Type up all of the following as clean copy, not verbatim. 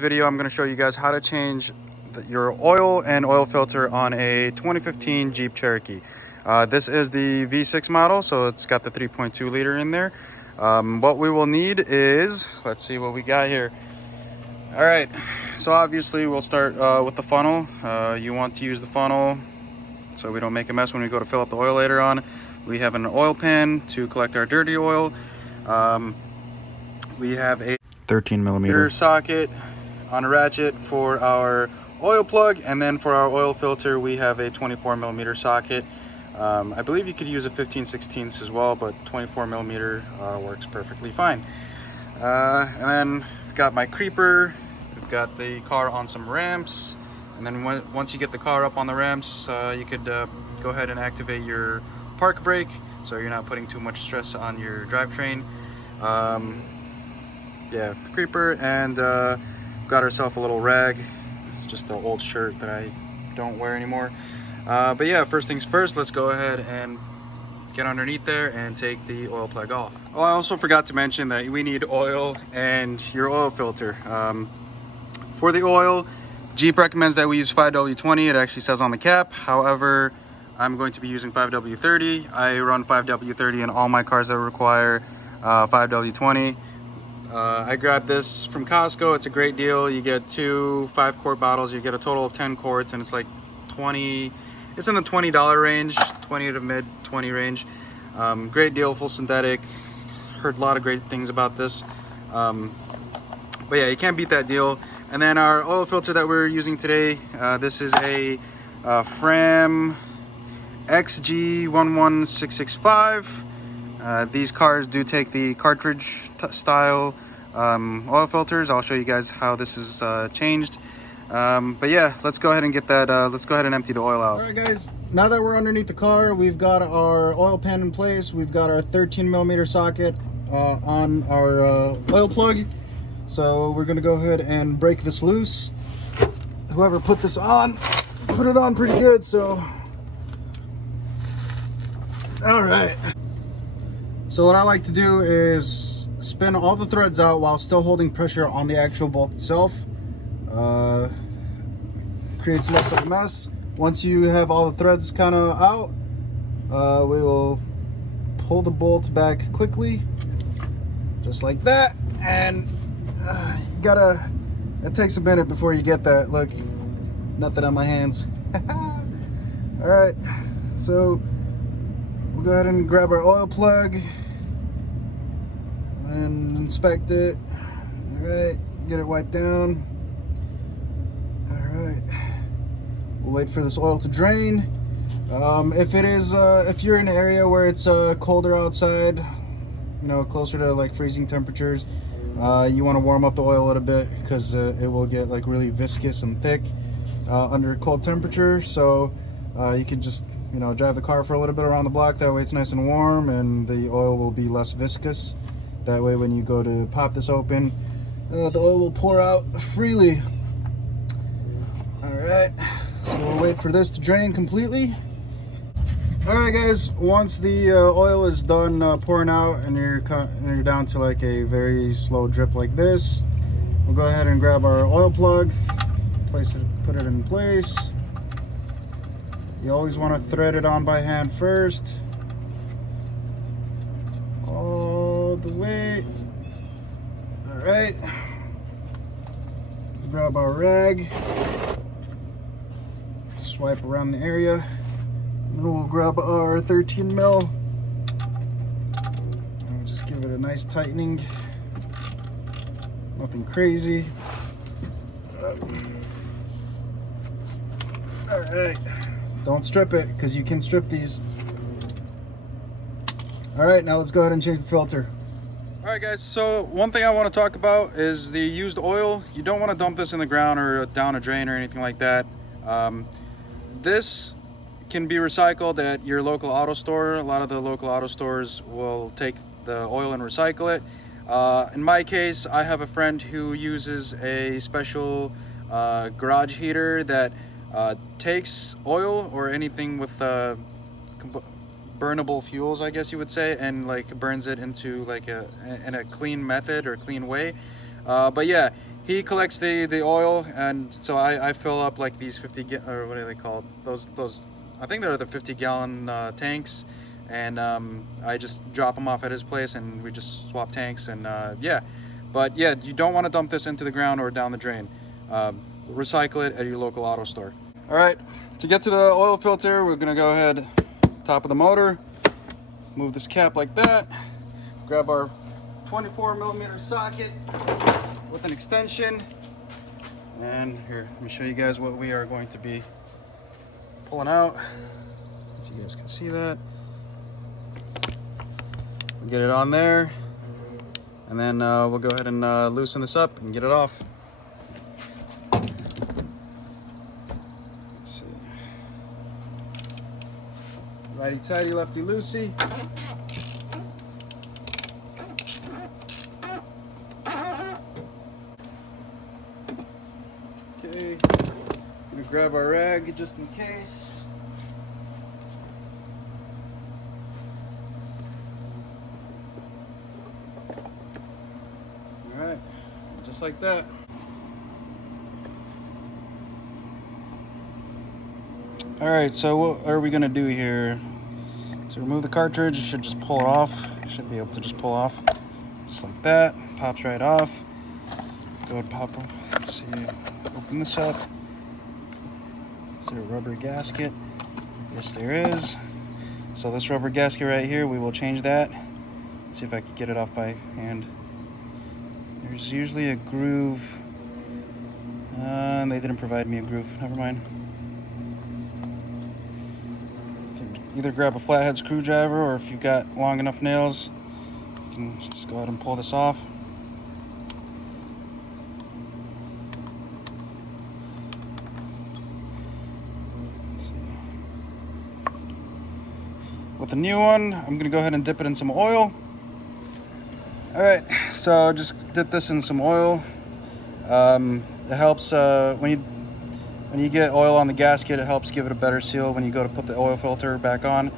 Video I'm going to show you guys how to change your oil and oil filter on a 2015 Jeep Cherokee. This is the V6 model, so it's got the 3.2 liter in there. What we will need is, let's see what we got here. All right, so obviously we'll start with the funnel. You want to use the funnel so we don't make a mess when we go to fill up the oil later on. We have an oil pan to collect our dirty oil. We have a 13 millimeter socket on a ratchet for our oil plug, and then for our oil filter we have a 24 millimeter socket. I believe you could use a 15/16 as well, but 24 millimeter works perfectly fine. And then I've got my creeper. We've got the car on some ramps, and then once you get the car up on the ramps, you could go ahead and activate your park brake, so you're not putting too much stress on your drivetrain. Yeah, the creeper, and got ourselves a little rag. It's just an old shirt that I don't wear anymore. But yeah, first things first, let's go ahead and get underneath there and take the oil plug off. Oh, I also forgot to mention that we need oil and your oil filter. For the oil, Jeep recommends that we use 5W20. It actually says on the cap. However, I'm going to be using 5W30. I run 5W30 in all my cars that require 5W20. I grabbed this from Costco. It's a great deal. You get two 5-quart bottles. You get a total of 10 quarts, and it's like 20. It's in the $20 range, 20 to mid 20 range. Great deal, full synthetic. Heard a lot of great things about this. But yeah, you can't beat that deal. And then our oil filter that we're using today, this is a Fram XG11665. These cars do take the cartridge style oil filters. I'll show you guys how this is changed. But yeah, let's go ahead and get that. Let's go ahead and empty the oil out. All right, guys. Now that we're underneath the car, we've got our oil pan in place. We've got our 13 millimeter socket on our oil plug. So we're gonna go ahead and break this loose. Whoever put this on, put it on pretty good. So, all right. So what I like to do is spin all the threads out while still holding pressure on the actual bolt itself. Creates less of a mess. Once you have all the threads kind of out, we will pull the bolt back quickly, just like that. And you gotta, it takes a minute before you get that. Look, nothing on my hands. All right, so we'll go ahead and grab our oil plug and inspect it. All right, get it wiped down. All right, we'll wait for this oil to drain. If you're in an area where it's colder outside, you know, closer to like freezing temperatures, you want to warm up the oil a little bit, because it will get like really viscous and thick under cold temperature. So you can just, you know, drive the car for a little bit around the block. That way it's nice and warm, and the oil will be less viscous. That way when you go to pop this open, the oil will pour out freely. All right, so we'll wait for this to drain completely. All right, guys, once the oil is done pouring out and you're down to like a very slow drip like this, we'll go ahead and grab our oil plug, put it in place. You always want to thread it on by hand first, all the way. All right, grab our rag, swipe around the area, and then we'll grab our 13 mil and just give it a nice tightening. Nothing crazy. All right. Don't strip it, because you can strip these. All right, now let's go ahead and change the filter. All right, guys, so one thing I want to talk about is the used oil. You don't want to dump this in the ground or down a drain or anything like that. This can be recycled at your local auto store. A lot of the local auto stores will take the oil and recycle it. In my case, I have a friend who uses a special garage heater that takes oil or anything with burnable fuels, I guess you would say, and like burns it into like in a clean method or clean way. But yeah, he collects the oil, and so I fill up like these 50 or what are they called? Those I think they're the 50-gallon tanks, and I just drop them off at his place, and we just swap tanks, and yeah. But yeah, you don't want to dump this into the ground or down the drain. Recycle it at your local auto store. All right, to get to the oil filter, we're gonna go ahead, top of the motor, move this cap like that, grab our 24mm socket with an extension, and here, let me show you guys what we are going to be pulling out. If you guys can see that. We'll get it on there, and then we'll go ahead and loosen this up and get it off. Let's see. Righty tighty, lefty loosey. Okay, I'm gonna grab our rag just in case. All right, just like that. All right, so what are we gonna do here? To remove the cartridge, you should just pull it off. You should be able to just pull off, just like that. Pops right off. Go ahead, pop them. Let's see. Open this up. Is there a rubber gasket? Yes, there is. So this rubber gasket right here, we will change that. Let's see if I can get it off by hand. There's usually a groove. And they didn't provide me a groove. Never mind. Either grab a flathead screwdriver, or if you've got long enough nails, you can just go ahead and pull this off. Let's see. With the new one, I'm gonna go ahead and dip it in some oil. All right, so just dip this in some oil. It helps when you get oil on the gasket, it helps give it a better seal when you go to put the oil filter back on.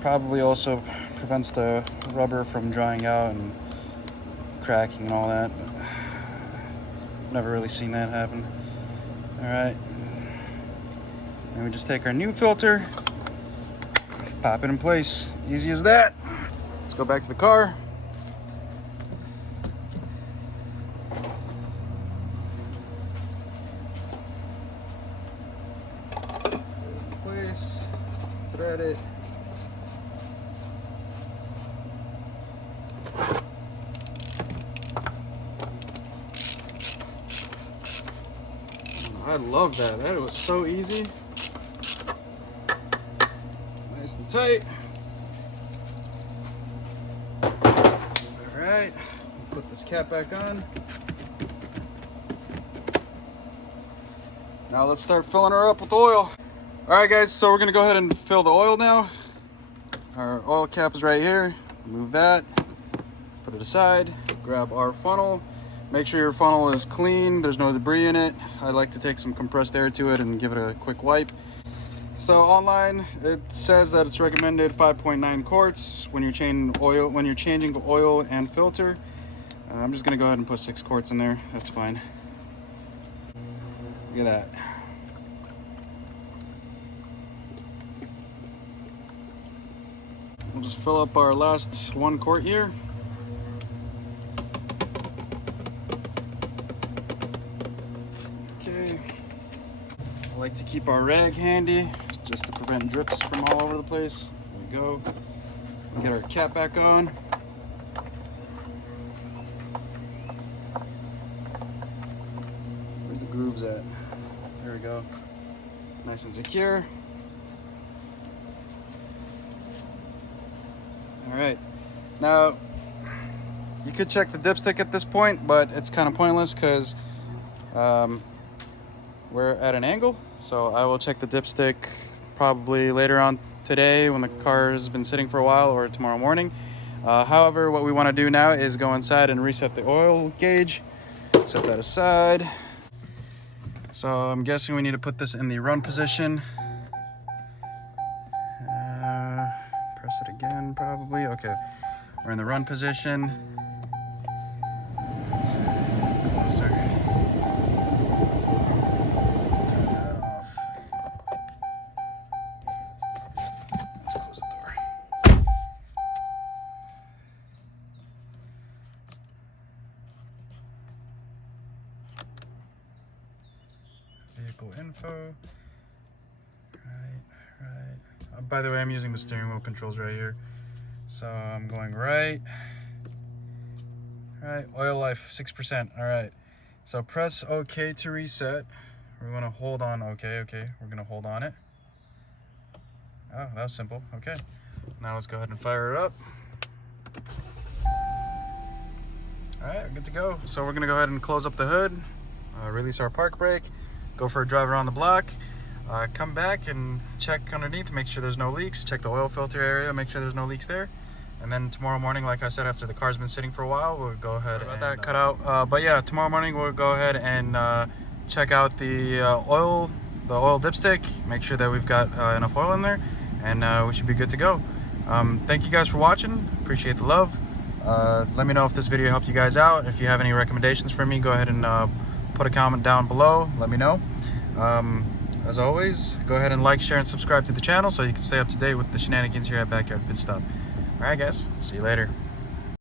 Probably also prevents the rubber from drying out and cracking and all that, but I've never really seen that happen. All right, and we just take our new filter, pop it in place. Easy as that. Let's go back to the car. Place, thread it. I love that. That was so easy. Nice and tight. All right, put this cap back on. Now let's start filling her up with oil. All right, guys, so we're gonna go ahead and fill the oil now. Our oil cap is right here. Remove that, put it aside, grab our funnel. Make sure your funnel is clean, there's no debris in it. I like to take some compressed air to it and give it a quick wipe. So online, it says that it's recommended 5.9 quarts when you're changing oil and filter. I'm just gonna go ahead and put 6 quarts in there. That's fine. Look at that. We'll just fill up our last 1 quart here. Okay. I like to keep our rag handy just to prevent drips from all over the place. There we go. We'll get our cap back on. Where's the grooves at? There we go. Nice and secure. All right. Now, you could check the dipstick at this point, but it's kind of pointless because we're at an angle. So I will check the dipstick probably later on today when the car has been sitting for a while, or tomorrow morning. However, what we want to do now is go inside and reset the oil gauge. Set that aside. So I'm guessing we need to put this in the run position. Press it again, probably. Okay, we're in the run position. Let's see, closer. Turn that off. Let's close the door. Vehicle info. Right. By the way, I'm using the steering wheel controls right here. So I'm going right. All right, oil life 6%. All right. So press OK to reset. We're gonna hold on. Okay. We're gonna hold on it. Oh, that was simple. Okay. Now let's go ahead and fire it up. All right, good to go. So we're gonna go ahead and close up the hood, release our park brake, go for a drive around the block, come back and check underneath, make sure there's no leaks, check the oil filter area, make sure there's no leaks there. And then tomorrow morning, like I said, after the car's been sitting for a while, we'll go ahead and that cut out. But yeah, tomorrow morning we'll go ahead and check out the oil dipstick, make sure that we've got enough oil in there, and we should be good to go. Thank you guys for watching. Appreciate the love. Let me know if this video helped you guys out. If you have any recommendations for me, go ahead and put a comment down below. Let me know. As always, go ahead and like, share, and subscribe to the channel so you can stay up to date with the shenanigans here at Backyard Pit Stop. Alright guys, see you later.